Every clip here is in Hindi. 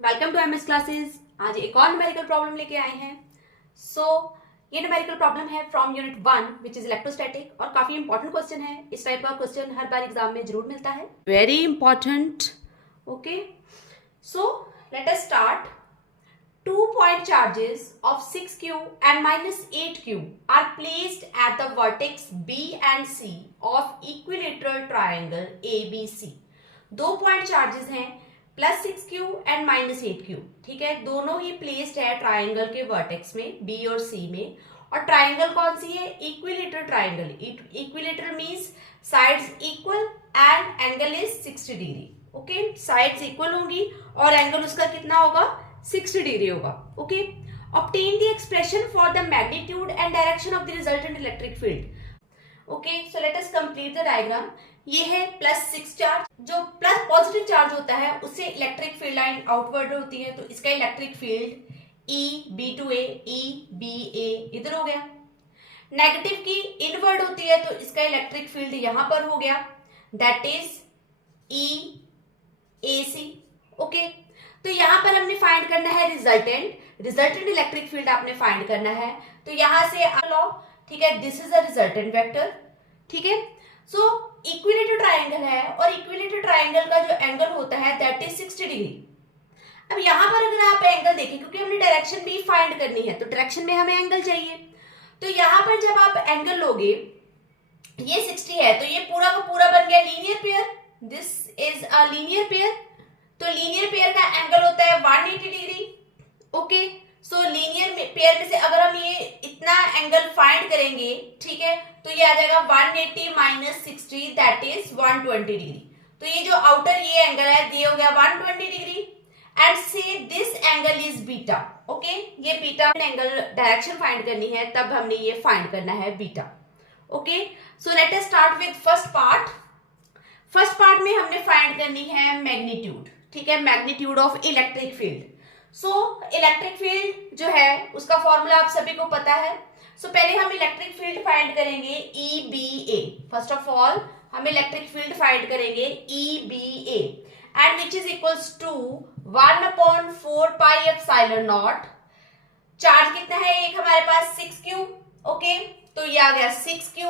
Welcome to MS classes. आज एक और न्यूमेरिकल प्रॉब्लम लेके आए हैं। ये न्यूमेरिकल प्रॉब्लम है from unit 1 which is electrostatic और काफी इंपॉर्टेंट क्वेश्चन है। इस टाइप का क्वेश्चन हर बार एग्जाम में जरूर मिलता है, very important. Okay, so let us start. 2 point charges of 6q and -8q are placed at the vertex B and C of equilateral triangle ABC। 2 point charges हैं +6q एंड -8q, ठीक है। दोनों ही प्लेस्ड है ट्राइंगल के वर्टेक्स में B और C में। और ट्राइंगल कौन सी है? Equilateral triangle. Equilateral means sides equal and angle is 60 degree. Okay, sides equal होंगी और एंगल उसका कितना होगा? 60 डिग्री होगा। Okay, obtain the expression for the magnitude and direction of the resultant electric field. Okay, so let us complete the diagram. ये है +6 चार्ज। जो प्लस पॉजिटिव चार्ज होता है उससे इलेक्ट्रिक फील्ड लाइन आउटवर्ड होती है, तो इसका electric field E B to A, E B A इधर हो गया। नेगेटिव की इनवर्ड होती है तो इसका इलेक्ट्रिक फील्ड यहां पर हो गया, that is E A C। Okay, तो यहां पर हमने फाइंड करना है रिजल्टेंट इलेक्ट्रिक फील्ड आपने फाइंड करना है। तो यहां से लो, ठीक है, this is a resultant vector, ठीक है। सो इक्विलेटरल ट्राइंगल है और इक्विलेटरल ट्राइंगल का जो एंगल होता है दैट इज 60 डिग्री। अब यहां पर अगर आप एंगल देखें, क्योंकि हमने डायरेक्शन भी फाइंड करनी है तो डायरेक्शन में हमें एंगल चाहिए। तो यहां पर जब आप एंगल लोगे, ये 60 है तो ये पूरा का पूरा बन गया linear pair. This is a linear pair. तो लीनियर पेयर का एंगल होता है 180 डिग्री। ओके, सो लीनियर पेयर में से अगर हम ये इतना एंगल फाइंड करेंगे, ठीक है, तो ये आ जाएगा 180 - 60 दैट इज 120 डिग्री। तो ये जो आउटर ये एंगल है ये हो गया 120 डिग्री एंड से this angle is beta. Okay, ये बीटा एंगल डायरेक्शन फाइंड करनी है, तब हमने ये फाइंड करना है beta. Okay, so let us start with first part. First part में हमने फाइंड करनी है मैग्नीट्यूड, ठीक है, magnitude of electric field. So electric field जो है उसका फॉर्मूला आप सभी को पता है। सो पहले हम इलेक्ट्रिक फील्ड फाइंड करेंगे EBA। फर्स्ट ऑफ ऑल हम इलेक्ट्रिक फील्ड फाइंड करेंगे EBA and which is equals to 1/4 pi epsilon naught. Charge कितना है? एक हमारे पास 6q। ओके, तो ये आ गया 6q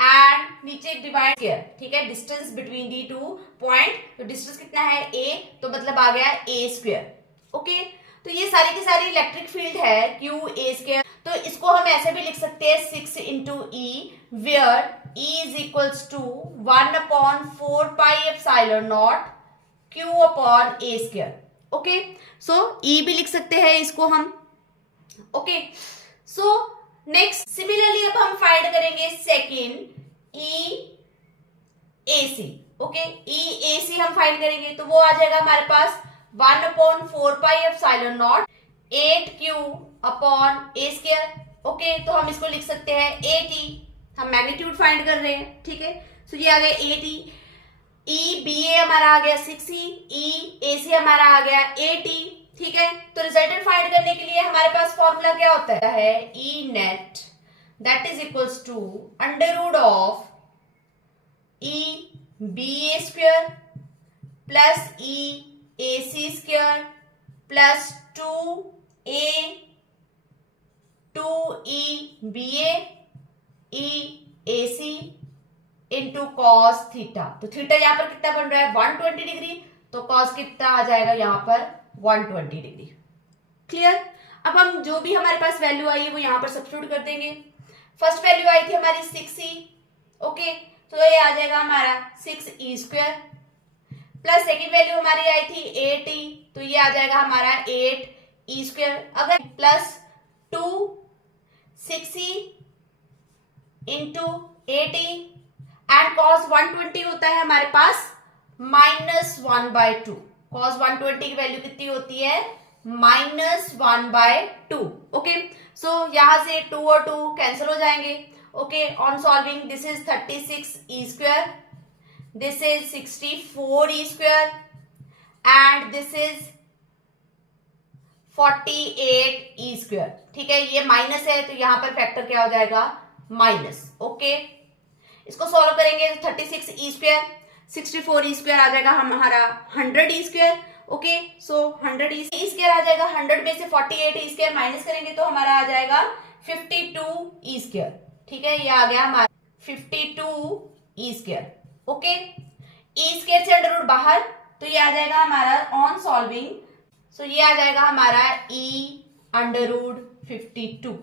एंड नीचे डिवाइड किया, ठीक है, distance between the two point. तो डिस्टेंस कितना है? a, तो मतलब आ गया a²। ओके, तो ये सारी की सारी इलेक्ट्रिक फील्ड है QA²। तो इसको हम ऐसे भी लिख सकते हैं 6 into E, where E is equals to 1/4 pi epsilon naught Q/A²। Okay, so E भी लिख सकते हैं इसको हम। ओके, सो नेक्स्ट सिमिलरली अब हम फाइंड करेंगे सेकेंड EAC। ओके, EAC हम फाइंड करेंगे तो वो आ जाएगा हमारे पास 1/4 pi epsilon not 8Q/A²। Okay, तो हम इसको लिख सकते हैं 80। हम मैग्नीट्यूड फाइंड कर रहे हैं, ठीक है। सो ये आ गया 80। EBA हमारा आ गया 60, EAC हमारा आ गया 80, ठीक है। तो रिजल्टेंट फाइंड करने के लिए हमारे पास फॉर्मूला क्या होता है? E net that is equals to √of EBA² plus EAC² plus 2EBA EAC into cos theta. तो थीटा यहाँ पर कितना बन रहा है? 120 डिग्री। तो कॉस कितना आ जाएगा यहाँ पर? 120 डिग्री। क्लियर? अब हम जो भी हमारे पास वैल्यू आई है वो यहाँ पर सब्स्टिट्यूट कर देंगे। फर्स्ट वैल्यू आई थी हमारी 6e। ओके, तो ये आ जाएगा हमारा 6e² प्लस सेकेंड वैल्यू हमारी आई थी 8e, तो ये आ जाएगा हमारा 8e²। अगर plus 2 6e into 8e and cos 120 होता है हमारे पास -1/2। कॉस 120 की वैल्यू कितनी होती है? -1/2। ओके, सो यहां से 2 और 2 कैंसिल हो जाएंगे। Okay, on solving this is 36e², this is 64e² and this is 48e²। ठीक है, ये माइनस है तो यहां पर फैक्टर क्या हो जाएगा? माइनस। ओके, इसको सॉल्व करेंगे 36e², 64e² आ जाएगा हमारा 100e²। ओके, सो 100 ई स्क्वायर आ जाएगा, 100 में से 48 ई स्क्वायर माइनस करेंगे तो हमारा आ जाएगा 52 ई स्क्वायर। ठीक है, ये आ गया हमारा 52 E square. Okay, E square से अंडर रूट बाहर, तो ये आ जाएगा हमारा ऑन सॉल्विंग, सो ये आ जाएगा हमारा ई अंडर रूट 52।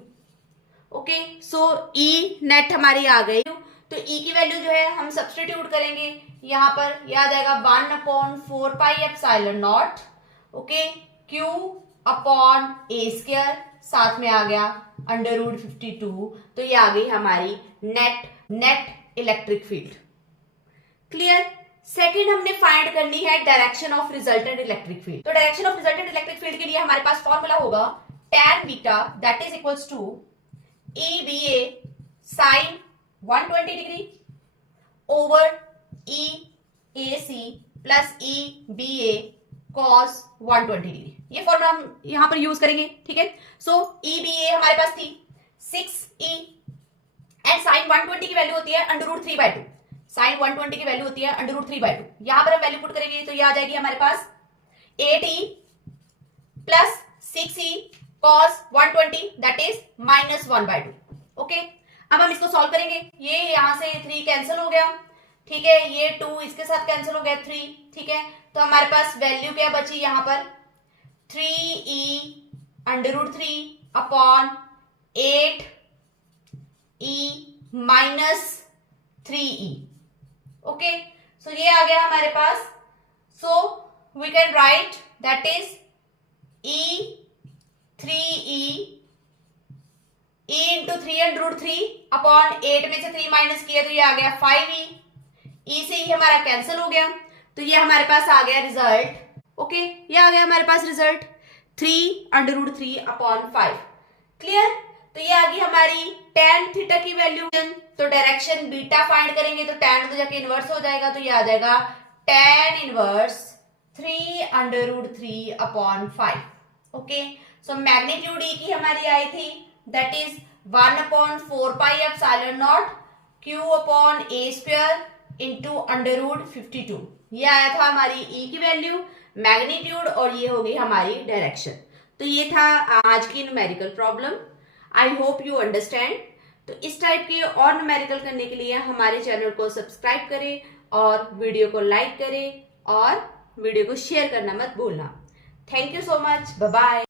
ओके, सो ई नेट हमारी आ गई, तो ई की वैल्यू जो है हम सब्सटीट्यूट करेंगे यहाँ पर, यह आ जाएगा 1/4 pi epsilon not, okay, Q upon A square, साथ में आ गया अंडर रूट 52, तो ये आ गई हमारी net electric field. Clear. Second हमने फाइंड करनी है direction of resultant electric field. तो direction of resultant electric field के लिए हमारे पास फॉर्मूला होगा tan beta that is equals to EBA sine 120 degree over EAC plus EBA cos 120 degree. ये फॉर्मूला हम यहां पर यूज करेंगे। ठीक है, सो EBA हमारे पास थी 6E एंड साइन 120 की वैल्यू होती है अंडर रूट 3/2। साइन 120 की वैल्यू होती है अंडर रूट 3/2। यहां पर हम वैल्यू पुट करेंगे तो ये आ जाएगी हमारे पास 8E plus 6E cos 120 that is -1/2। Okay, अब हम इसको सॉल्व करेंगे। ये यहां से 3 कैंसिल हो गया, ठीक है, ये 2 इसके साथ कैंसिल हो गया 3, ठीक है, तो हमारे पास वैल्यू क्या बची यहां पर 3E under root 3 upon 8E minus 3E। Okay, so ये आ गया हमारे पास, so we can write that is E 3E into 3 under root 3 upon 8 में से 3 माइनस किया तो ये आ गया 5E। E से ही हमारा कैंसिल हो गया, तो ये हमारे पास आ गया रिजल्ट। ओके, ये आ गया हमारे पास result 3 under root 3 upon 5। Clear. तो ये आ गई हमारी tan थीटा की वैल्यू। तो डायरेक्शन बीटा फाइंड करेंगे तो tan तो जाके इनवर्स हो जाएगा, तो ये आ जाएगा tan inverse 3 under root 3 upon 5। Okay, so magnitude E की हमारी आई थी that is 1/4 pi epsilon naught Q upon A square into under root 52। ये आया था हमारी E की वैल्यू, मैग्नीट्यूड, और ये हो गई हमारी डायरेक्शन। तो ये था आज की numerical problem. I hope you understand. तो इस टाइप के और न्यूमेरिकल करने के लिए हमारे चैनल को सब्सक्राइब करें और वीडियो को लाइक करें और वीडियो को शेयर करना मत भूलना। Thank you so much, bye bye.